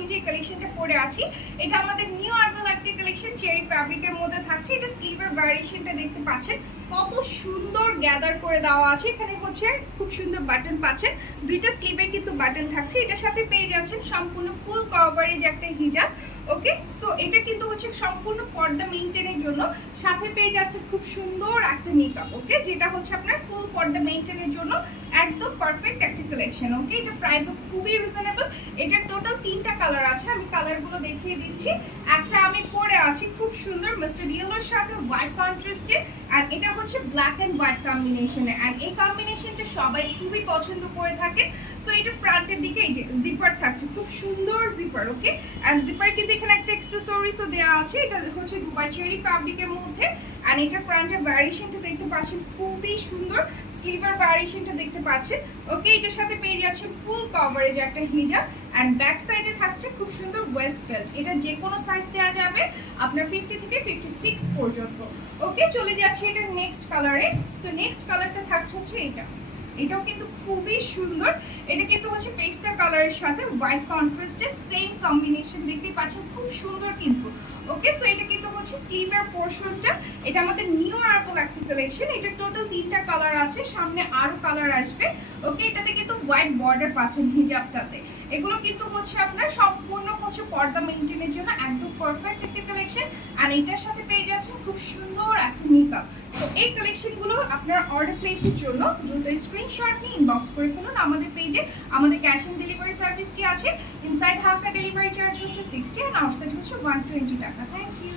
আমি যে কালেকশনটা পরে আছি এটা আমাদের নিউ আর্বাল একটা কালেকশন, চেরি ফ্যাব্রিকের মধ্যে থাকছে। এটা স্লিভের ভ্যারিয়েশনটা দেখতে পাচ্ছেন, কত সুন্দর গ্যাদার করে দেওয়া আছে। এখানে হচ্ছে খুব সুন্দর বাটন পাচ্ছেন, দুইটা স্লিভে কিন্তু বাটন থাকছে। এটার সাথে পেয়ে যাচ্ছেন সম্পূর্ণ ফুল কভারেজ একটা হিজাব। ওকে, সো এটা কিন্তু হচ্ছে সম্পূর্ণ পর্দা মেইনটেনের জন্য। সাথে পেয়ে যাচ্ছেন খুব সুন্দর একটা মেকআপ, ওকে, যেটা হচ্ছে আপনার ফুল পর্দা মেইনটেনের জন্য একদম পারফেক্ট একটা কালেকশন। ওকে, এটা প্রাইসও খুবই রিজনেবল। এটা টোটাল 3টা কালার আছে, আমি কালারগুলো দেখিয়ে দিচ্ছি। একটা আমি পরে আছি খুব সুন্দর মাস্টার্ড ইয়েলোর সাথে হোয়াইট কন্ট্রাস্টে, আর এটা হচ্ছে ব্ল্যাক এন্ড হোয়াইট কম্বিনেশনে। আর এই কম্বিনেশনটা সবাই খুবই পছন্দ করে থাকে। সো এটা ফ্রন্টের দিকে এই যে জিপার থাকছে, খুব সুন্দর জিপার। ওকে, এন্ড জিপার কিন্তু এখানে একটা অ্যাকসেসরিজও দেওয়া আছে। এটা হচ্ছে দুবাই চেরি ফ্যাব্রিকের মধ্যে। আর এটা ফ্রন্টের ভ্যারিয়েশনটা দেখতে পাচ্ছেন, খুবই সুন্দর। স্লিভার ভ্যারিয়েশনটা দেখতে পাচ্ছেন। ওকে, এটার সাথে পেয়ে যাচ্ছেন ফুল কভারেজ একটা হিজাব, এন্ড ব্যাক সাইডে থাকছে খুব সুন্দর ওয়েস্ট বেল্ট। এটা যে কোনো সাইজ দেওয়া যাবে আপনার 50 থেকে 56 পর্যন্ত। ওকে, চলে যাচ্ছে এটা নেক্সট কালারে। সো নেক্সট কালারটা থাকছে হচ্ছে এটা। এটাও কিন্তু খুবই সুন্দর। এটা কিন্তু হচ্ছে পেস্তা কালারের সাথে হোয়াইট কন্ট্রাস্টের সেম কম্বিনেশন দেখতে পাচ্ছেন, খুব সুন্দর কিন্তু। ওকে, সো এটা কিন্তু হচ্ছে স্লিভের পোরশনটা। এটা আমাদের নিউ আর্বাল একটা কালেকশন। এটা টোটাল 3টা কালার আছে, সামনে আরো কালার আসবে। ওকে, এটাতে কিন্তু হোয়াইট বর্ডার পাচ্ছেন হিজাবটাতে। এগুলো কিন্তু হচ্ছে আপনার সম্পূর্ণ হচ্ছে পর্দা মেইনটেনের জন্য একদম পারফেক্ট একটা কালেকশন। আর এটার সাথে পেয়ে যাচ্ছেন খুব সুন্দর একটা মেকআপ। তো এই কালেকশনগুলো আপনার অর্ডার প্লেসের জন্য দ্রুত স্ক্রিনশট নিয়ে ইনবক্স করে ফেলুন আমাদের পেজে। আমাদের ক্যাশ অন ডেলিভারি সার্ভিসটি আছে। ইনসাইড ঢাকা ডেলিভারি চার্জ হচ্ছে 60 আর আউটসাইড হচ্ছে 120 টাকা। Thank you.